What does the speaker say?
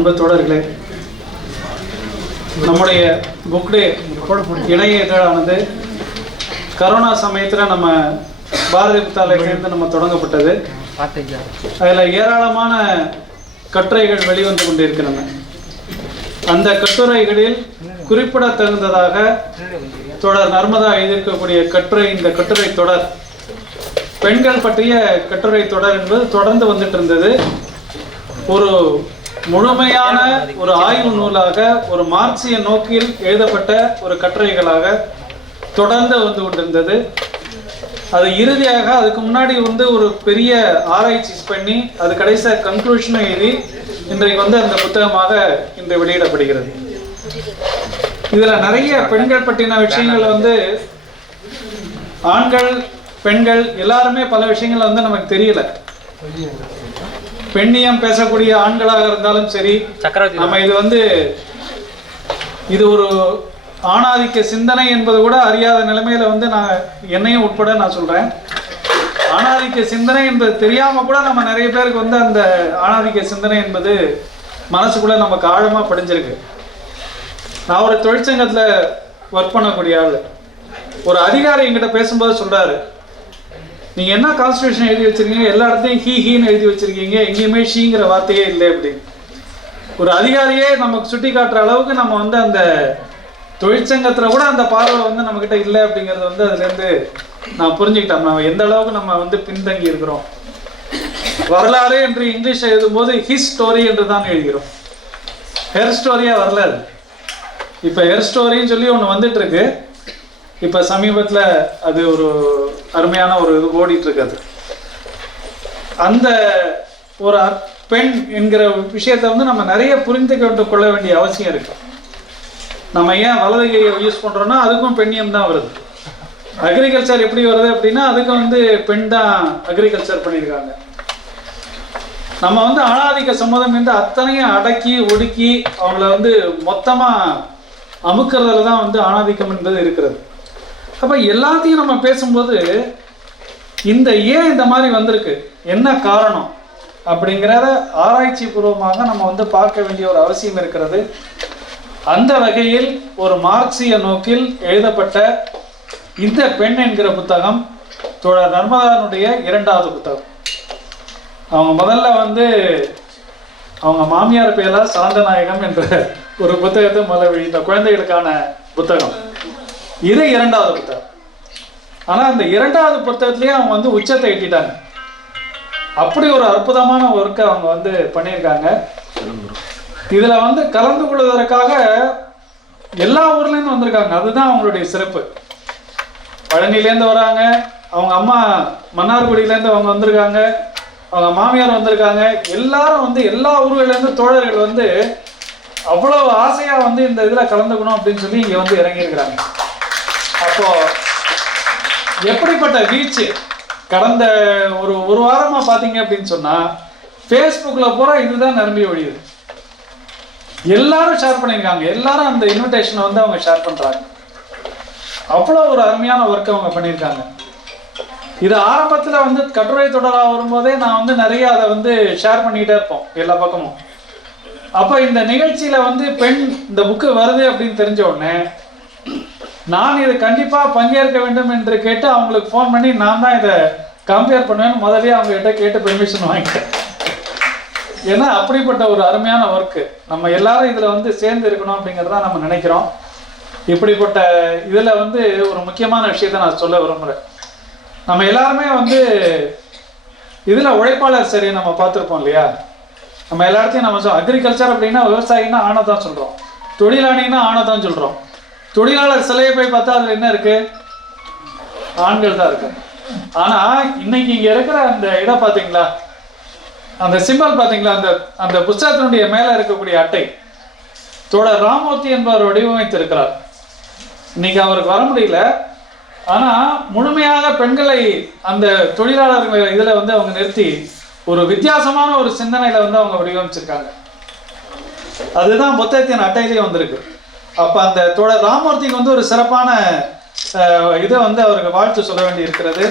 அன்பு தோழர்களே நம்முடைய புக்டே டே கரோனா சமயத்தில் நம்ம பாரதி புத்தாலயத்திலிருந்து நம்ம தொடங்கப்பட்டது. அதில் ஏராளமான கட்டுரைகள் வெளிவந்து கொண்டிருக்கின்றன. அந்த கட்டுரைகளில் குறிப்பிடத்தகுந்ததாக தொடர் நர்மதா எழுதியிருக்கக்கூடிய கட்டுரை இந்த கட்டுரை தொடர் பெண்கள் பற்றிய கட்டுரை தொடர் என்பது தொடர்ந்து வந்துட்டு இருந்தது. ஒரு முழுமையான ஒரு ஆய்வு நூலாக ஒரு மார்க்சிய நோக்கில் எழுதப்பட்ட ஒரு கட்டுரைகளாக தொடர்ந்து வந்து கொண்டிருந்தது. அது இறுதியாக அதுக்கு முன்னாடி வந்து ஒரு பெரிய ஆராய்ச்சி பண்ணி அது கடைசியாக கன்க்ளூஷனை எழுதி இன்றைக்கு வந்து அந்த புத்தகமாக இன்று வெளியிடப்படுகிறது. இதில் நிறைய பெண்கள் பற்றின விஷயங்கள் வந்து ஆண்கள் பெண்கள் எல்லாருமே பல விஷயங்கள் வந்து நமக்கு தெரியல. பெண்ணியம் பேசக்கூடிய ஆண்களாக இருந்தாலும் சரி சக்கரவர்த்தி நம்ம இது வந்து இது ஒரு ஆணாதிக்க சிந்தனை என்பது கூட அறியாத நிலைமையில வந்து நான் என்னையும் உட்பட நான் சொல்றேன். ஆணாதிக்க சிந்தனை என்பது தெரியாம கூட நம்ம நிறைய பேருக்கு வந்து அந்த ஆணாதிக்க சிந்தனை என்பது மனசுக்குள்ள நமக்கு ஆழமா படிஞ்சிருக்கு. நான் ஒரு தொழிற்சங்கத்துல ஒர்க் பண்ணக்கூடிய ஆள். ஒரு அதிகாரி என்கிட்ட பேசும்போது சொல்றாரு நீங்கள் என்ன கான்ஸ்டியூஷன் எழுதி வச்சிருக்கீங்க? எல்லா இடத்தையும் ஹீ ஹீன்னு எழுதி வச்சிருக்கீங்க. எங்கேயுமே ஷீங்கிற வார்த்தையே இல்லை அப்படின்னு ஒரு அதிகாரியே நமக்கு சுட்டி காட்டுற அளவுக்கு நம்ம வந்து அந்த தொழிற்சங்கத்தில் கூட அந்த பார்வை வந்து நம்மக்கிட்ட இல்லை அப்படிங்கிறது வந்து அதுலேருந்து நான் புரிஞ்சுக்கிட்டேன். நம்ம எந்த அளவுக்கு நம்ம வந்து பின்தங்கி இருக்கிறோம். வரலாறு என்று இங்கிலீஷ் எழுதும்போது ஹிஸ் ஸ்டோரி என்று தான் எழுதுகிறோம். ஹெர் ஸ்டோரியாக வரலாறு. இப்போ ஹெர் ஸ்டோரின்னு சொல்லி ஒன்று வந்துட்டு இருக்கு. இப்போ சமீபத்தில் அது ஒரு அருமையான ஒரு இது ஓடிட்டு இருக்கு அது அந்த ஒரு பெண் என்கிற விஷயத்தை வந்து நம்ம நிறைய புரிந்து கொண்டு கொள்ள வேண்டிய அவசியம் இருக்கு. நம்ம ஏன் வலது கையை யூஸ் பண்றோம்னா அதுக்கும் பெண்ணியம் தான் வருது. அக்ரிகல்ச்சர் எப்படி வருது அப்படின்னா அதுக்கு வந்து பெண் தான் அக்ரிகல்ச்சர் பண்ணியிருக்காங்க. நம்ம வந்து ஆணாதிக்க சம்மதம் என்று அத்தனையும் அடக்கி ஒடுக்கி அவங்கள வந்து மொத்தமா அமுக்கிறதுல தான் வந்து ஆணாதிக்கம் என்பது இருக்கிறது. அப்போ எல்லாத்தையும் நம்ம பேசும்போது இந்த ஏன் இந்த மாதிரி வந்திருக்கு. என்ன காரணம்? அப்படிங்கிறத ஆராய்ச்சி பூர்வமாக நம்ம வந்து பார்க்க வேண்டிய ஒரு அவசியம் இருக்கிறது. அந்த வகையில் ஒரு மார்க்சிய நோக்கில் எழுதப்பட்ட இந்த பெண் என்கிற புத்தகம் தோழர் நர்மதானுடைய இரண்டாவது புத்தகம். அவங்க முதல்ல வந்து அவங்க மாமியார் பேரா சாந்தநாயகம் என்ற ஒரு புத்தகத்தை முதல்ல இந்த குழந்தைகளுக்கான புத்தகம். இது இரண்டாவது புத்தகம். ஆனா அந்த இரண்டாவது புத்தகத்திலேயே அவங்க வந்து உச்சத்தை எட்டிட்டாங்க. அப்படி ஒரு அற்புதமான ஒர்க்கை அவங்க வந்து பண்ணியிருக்காங்க. இதுல வந்து கலந்து கொள்வதற்காக எல்லா ஊர்லேருந்து வந்திருக்காங்க. அதுதான் அவங்களுடைய சிறப்பு. பழனிலேருந்து வராங்க. அவங்க அம்மா மன்னார்குடியிலேருந்து அவங்க வந்திருக்காங்க. அவங்க மாமியார் வந்திருக்காங்க. எல்லாரும் வந்து எல்லா ஊர்கள்லேருந்து தோழர்கள் வந்து அவ்வளோ ஆசையாக வந்து இந்த இதில் கலந்துக்கணும் அப்படின்னு சொல்லி இங்கே வந்து இறங்கியிருக்கிறாங்க. அப்போ எப்படிப்பட்ட வீச்சு? கடந்த ஒரு ஒரு வாரமா பாத்தீங்க அப்படின்னு சொன்னா ஃபேஸ்புக்கில் பூரா இதுதான் நிரம்பி ஒழியுது எல்லாரும் ஷேர் பண்ணியிருக்காங்க. எல்லாரும் அந்த இன்விடேஷனை வந்து அவங்க ஷேர் பண்றாங்க. அவ்வளோ ஒரு அருமையான ஒர்க் அவங்க பண்ணியிருக்காங்க. இது ஆரம்பத்தில் வந்து கட்டுரை தொடராக வரும்போதே நான் வந்து நிறைய அதை வந்து ஷேர் பண்ணிக்கிட்டே இருப்போம் எல்லா பக்கமும். அப்போ இந்த நிகழ்ச்சியில் வந்து பெண் இந்த புக்கு வருது அப்படின்னு தெரிஞ்ச உடனே நான் இதை கண்டிப்பாக பங்கேற்க வேண்டும் என்று கேட்டு அவங்களுக்கு ஃபோன் பண்ணி நான் தான் இதை கம்பேர் பண்ணுவேன் முதலே அவங்க கிட்ட கேட்டு பெர்மிஷன் வாங்கிட்டேன். ஏன்னா அப்படிப்பட்ட ஒரு அருமையான ஒர்க்கு நம்ம எல்லாரும் இதில் வந்து சேர்ந்து இருக்கணும் அப்படிங்கிறத நம்ம நினைக்கிறோம். இப்படிப்பட்ட இதில் வந்து ஒரு முக்கியமான விஷயத்த நான் சொல்ல விரும்புறேன். நம்ம எல்லாருமே வந்து இதில் உழைப்பாளர் சரி நம்ம பார்த்துருப்போம் இல்லையா? நம்ம எல்லாத்தையும் நம்ம சொல்றோம் அக்ரிகல்ச்சர் அப்படின்னா விவசாயின்னா ஆணை தான் சொல்கிறோம் தொழிலாளின்னா ஆணை தான் சொல்கிறோம் தொழிலாளர் சிலையை போய் பார்த்தா அதுல என்ன இருக்கு? ஆண்கள் தான் இருக்கு. ஆனா இன்னைக்கு இங்க இருக்கிற அந்த இடம் பாத்தீங்களா? அந்த சிம்பல் பாத்தீங்களா? அந்த அந்த புஸ்தகத்தினுடைய மேல இருக்கக்கூடிய அட்டை. தோழர் ராமூர்த்தி என்பவர் வடிவமைத்திருக்கிறார். இன்னைக்கு அவருக்கு வர முடியல. ஆனா முழுமையாக பெண்களை அந்த தொழிலாளர்கள் இதுல வந்து அவங்க நிறுத்தி ஒரு வித்தியாசமான ஒரு சிந்தனையில வந்து அவங்க வடிவமைச்சிருக்காங்க. அதுதான் புத்தகத்தின் அட்டையிலேயே வந்திருக்கு. அப்போ அந்த தோழர் ராமூர்த்திக்கு வந்து ஒரு சிறப்பான இதை வந்து அவருக்கு வாழ்த்து சொல்ல வேண்டி இருக்கிறது